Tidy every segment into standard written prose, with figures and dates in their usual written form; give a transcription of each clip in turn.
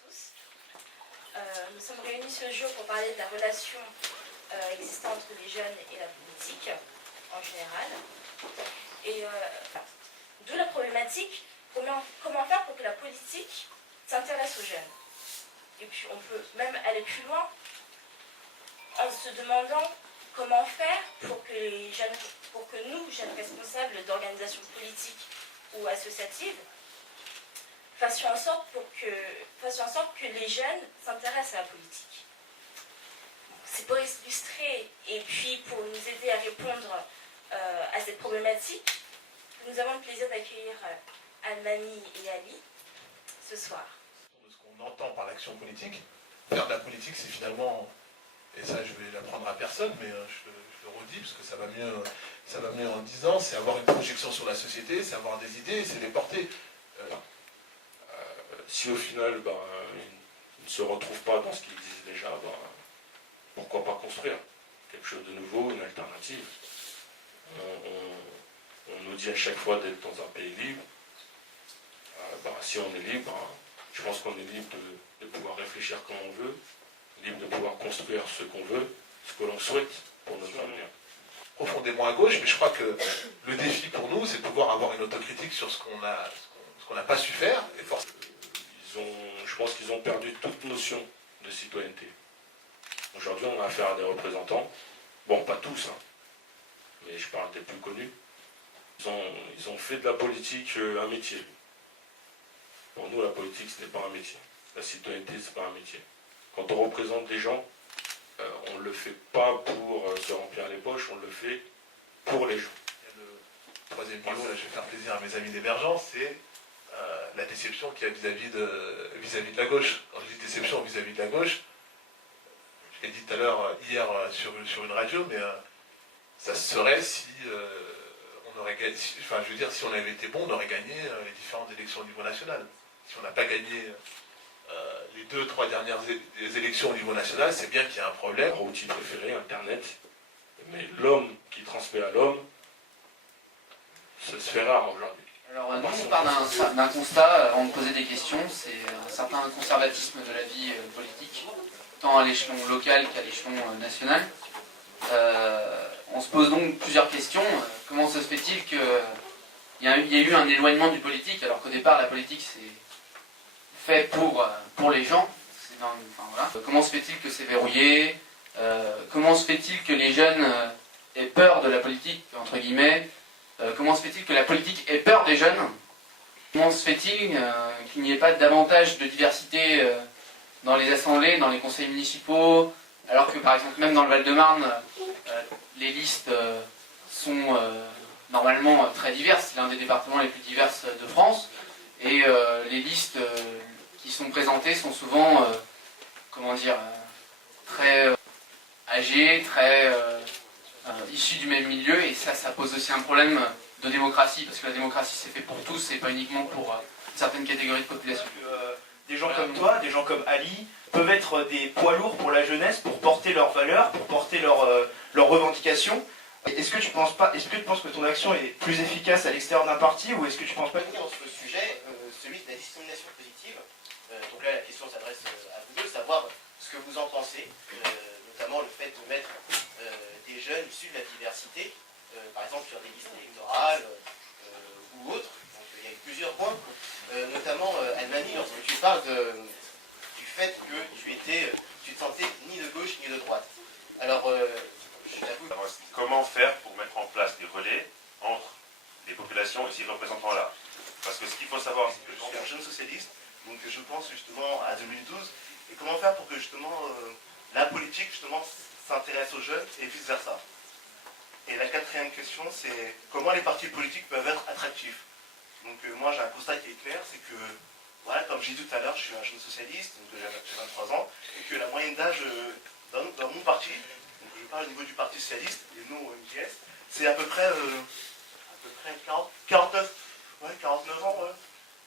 tous. Nous sommes réunis ce jour pour parler de la relation existante entre les jeunes et la politique en général. Et d'où la problématique, comment faire pour que la politique s'intéresse aux jeunes. Et puis on peut même aller plus loin en se demandant comment faire pour que nous, jeunes responsables d'organisations politiques ou associatives, fassions en sorte que les jeunes s'intéressent à la politique. C'est pour illustrer et puis pour nous aider à répondre à cette problématique que nous avons le plaisir d'accueillir Almami et Ali ce soir. Ce qu'on entend par l'action politique, faire de la politique, c'est finalement, et ça je vais l'apprendre à personne, mais je le redis parce que ça va mieux en disant, c'est avoir une projection sur la société, c'est avoir des idées, c'est les porter. Si au final ils ne se retrouvent pas dans ce qui existe déjà, pourquoi pas construire quelque chose de nouveau, une alternative. On nous dit à chaque fois d'être dans un pays libre. Si on est libre, je pense qu'on est libre de pouvoir réfléchir comme on veut, libre de pouvoir construire ce qu'on veut, ce que l'on souhaite pour notre avenir. Profondément à gauche, mais je crois que le défi pour nous, c'est de pouvoir avoir une autocritique sur ce qu'on n'a pas su faire. Et je pense qu'ils ont perdu toute notion de citoyenneté. Aujourd'hui, on a affaire à des représentants, bon, pas tous, mais je parle des plus connus. Ils ont fait de la politique un métier. Pour nous, la politique, ce n'est pas un métier. La citoyenneté, ce n'est pas un métier. Quand on représente des gens, on ne le fait pas pour se remplir les poches, on le fait pour les gens. Et le troisième niveau, là, je vais faire plaisir à mes amis d'émergence, c'est la déception qu'il y a vis-à-vis de la gauche. Quand je dis déception vis-à-vis de la gauche, je l'ai dit tout à l'heure, hier, sur une radio, mais ça serait si on aurait gagné, enfin je veux dire, si on avait été bon, on aurait gagné les différentes élections au niveau national. Si on n'a pas gagné les 2-3 dernières élections au niveau national, c'est bien qu'il y a un problème. Leur outil préféré, Internet, mais l'homme qui transmet à l'homme, ça se fait rare aujourd'hui. Alors nous on part d'un constat avant de poser des questions, c'est un certain conservatisme de la vie politique, tant à l'échelon local qu'à l'échelon national. On se pose donc plusieurs questions. Comment se fait-il qu'il y a eu un éloignement du politique, alors qu'au départ la politique c'est fait pour les gens. Voilà. Comment se fait-il que c'est verrouillé? Comment se fait-il que les jeunes aient peur de la politique, entre guillemets? Comment se fait-il que la politique ait peur des jeunes? Comment se fait-il qu'il n'y ait pas davantage de diversité dans les assemblées, dans les conseils municipaux, alors que par exemple même dans le Val-de-Marne, les listes sont normalement très diverses, c'est l'un des départements les plus diverses de France, et les listes qui sont présentées sont souvent, très âgées, très issus du même milieu, et ça pose aussi un problème de démocratie, parce que la démocratie c'est fait pour tous et pas uniquement pour une certaine catégorie de population. Des gens comme toi, des gens comme Ali, peuvent être des poids lourds pour la jeunesse, pour porter leurs valeurs, pour porter leurs revendications. Est-ce que tu penses que ton action est plus efficace à l'extérieur d'un parti, ou est-ce que tu penses pas... Sur ce sujet, celui de la discrimination positive, donc là la question s'adresse à vous deux, savoir ce que vous en pensez, notamment le fait de mettre des jeunes issus de la diversité, par exemple sur des listes électorales ou autres. Donc il y a eu plusieurs points, notamment Almami, lorsque tu parles du fait que tu te sentais ni de gauche ni de droite. Alors, je t'avoue... Comment faire pour mettre en place des relais entre les populations et ces représentants-là? Parce que ce qu'il faut savoir, c'est que je suis un jeune socialiste, donc je pense justement à 2012, et comment faire pour que justement la politique justement s'intéresse aux jeunes et vice-versa. Et la quatrième question, c'est comment les partis politiques peuvent être attractifs. Donc moi j'ai un constat qui est clair, c'est que, voilà, comme j'ai dit tout à l'heure, je suis un jeune socialiste, donc j'ai 23 ans, et que la moyenne d'âge dans mon parti, donc je parle au niveau du Parti socialiste et non au MJS, c'est à peu près 49 ans, ouais,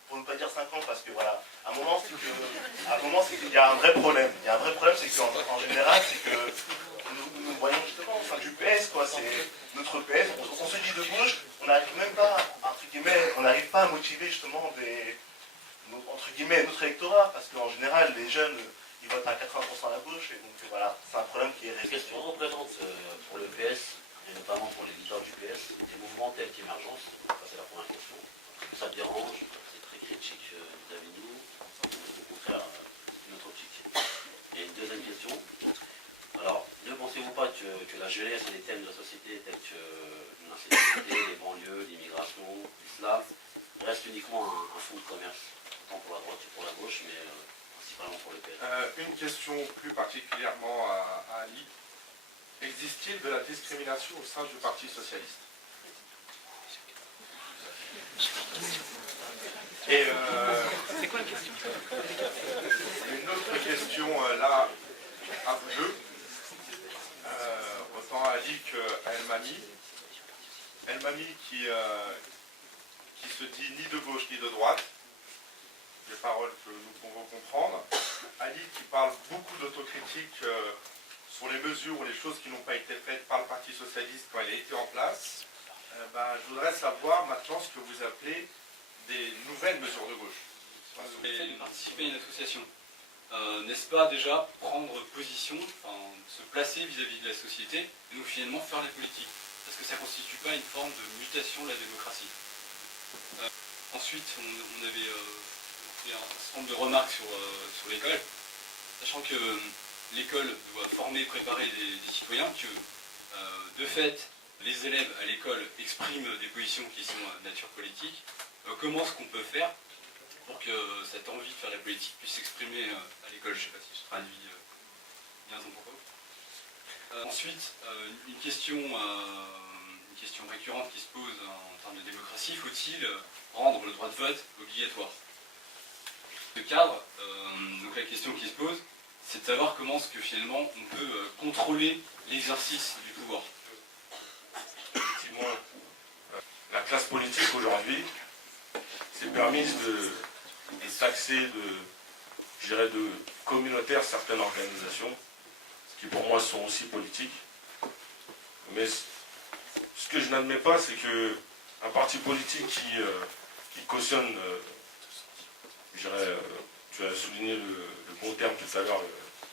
pour ne pas dire 50, parce que voilà, à un moment c'est qu'il y a un vrai problème. Il y a un vrai problème, c'est qu'en général, c'est que nous voyons justement, enfin du PS, quoi, c'est notre PS, on se dit de gauche, on n'arrive même pas, entre guillemets, on n'arrive pas à motiver justement entre guillemets, notre électorat, parce qu'en général, les jeunes, ils votent à 80% à la gauche, et donc voilà, c'est un problème qui est Cette resté. question représente pour le PS, et notamment pour les leaders du PS, des mouvements tels qu'Émergence. Ça, c'est la première question. Est-ce que ça te dérange? C'est très critique vis-à-vis de nous. Au contraire, c'est notre optique. Et une deuxième question. Alors, ne pensez-vous pas que la jeunesse et les thèmes de la société tels que l'insécurité, les banlieues, l'immigration, l'islam, restent uniquement un fonds de commerce, tant pour la droite que pour la gauche, mais principalement pour le PS? Une question plus particulièrement à Ali. Existe-t-il de la discrimination au sein du Parti socialiste? Et c'est quoi la question? Une autre question là à vous deux. Autant Ali qu'à El Mami. El Mami qui se dit ni de gauche ni de droite. Des paroles que nous pouvons comprendre. Ali qui parle beaucoup d'autocritique sur les mesures ou les choses qui n'ont pas été faites par le Parti socialiste quand il a été en place. Je voudrais savoir maintenant ce que vous appelez des nouvelles mesures de gauche. Le fait de participer à une association, n'est-ce pas déjà prendre position, se placer vis-à-vis de la société et donc finalement faire les politiques? Parce que ça ne constitue pas une forme de mutation de la démocratie. Ensuite, on avait fait un certain nombre de remarques sur l'école, sachant que l'école doit former, préparer des citoyens, que de fait, les élèves à l'école expriment des positions qui sont de nature politique. Comment est-ce qu'on peut faire pour que cette envie de faire la politique puisse s'exprimer à l'école? Je ne sais pas si je traduis bien son propos. Ensuite, une question récurrente qui se pose en termes de démocratie, faut-il rendre le droit de vote obligatoire? Ce cadre, donc la question qui se pose, c'est de savoir comment est-ce que finalement on peut contrôler l'exercice du pouvoir. Effectivement, la classe politique aujourd'hui s'est permise de taxer de communautaires certaines organisations, qui pour moi sont aussi politiques. Mais ce que je n'admets pas, c'est qu'un parti politique qui cautionne, tu as souligné le bon terme tout à l'heure,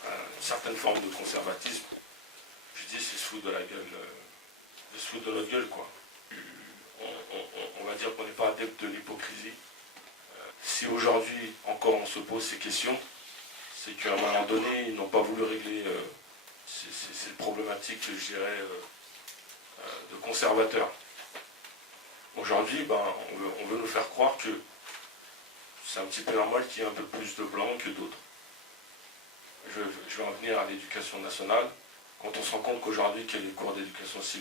une certaine forme de conservatisme, je dis c'est se foutre de la gueule, de se foutre de notre gueule, quoi. On va dire qu'on n'est pas adepte de l'hypocrisie. Si aujourd'hui encore on se pose ces questions, c'est qu'à un moment donné, ils n'ont pas voulu régler ces problématiques, je dirais, de conservateurs. Aujourd'hui, on veut nous faire croire que c'est un petit peu normal qu'il y ait un peu plus de blancs que d'autres. Je vais en venir à l'éducation nationale. Quand on se rend compte qu'aujourd'hui, qu'il y a des cours d'éducation civique,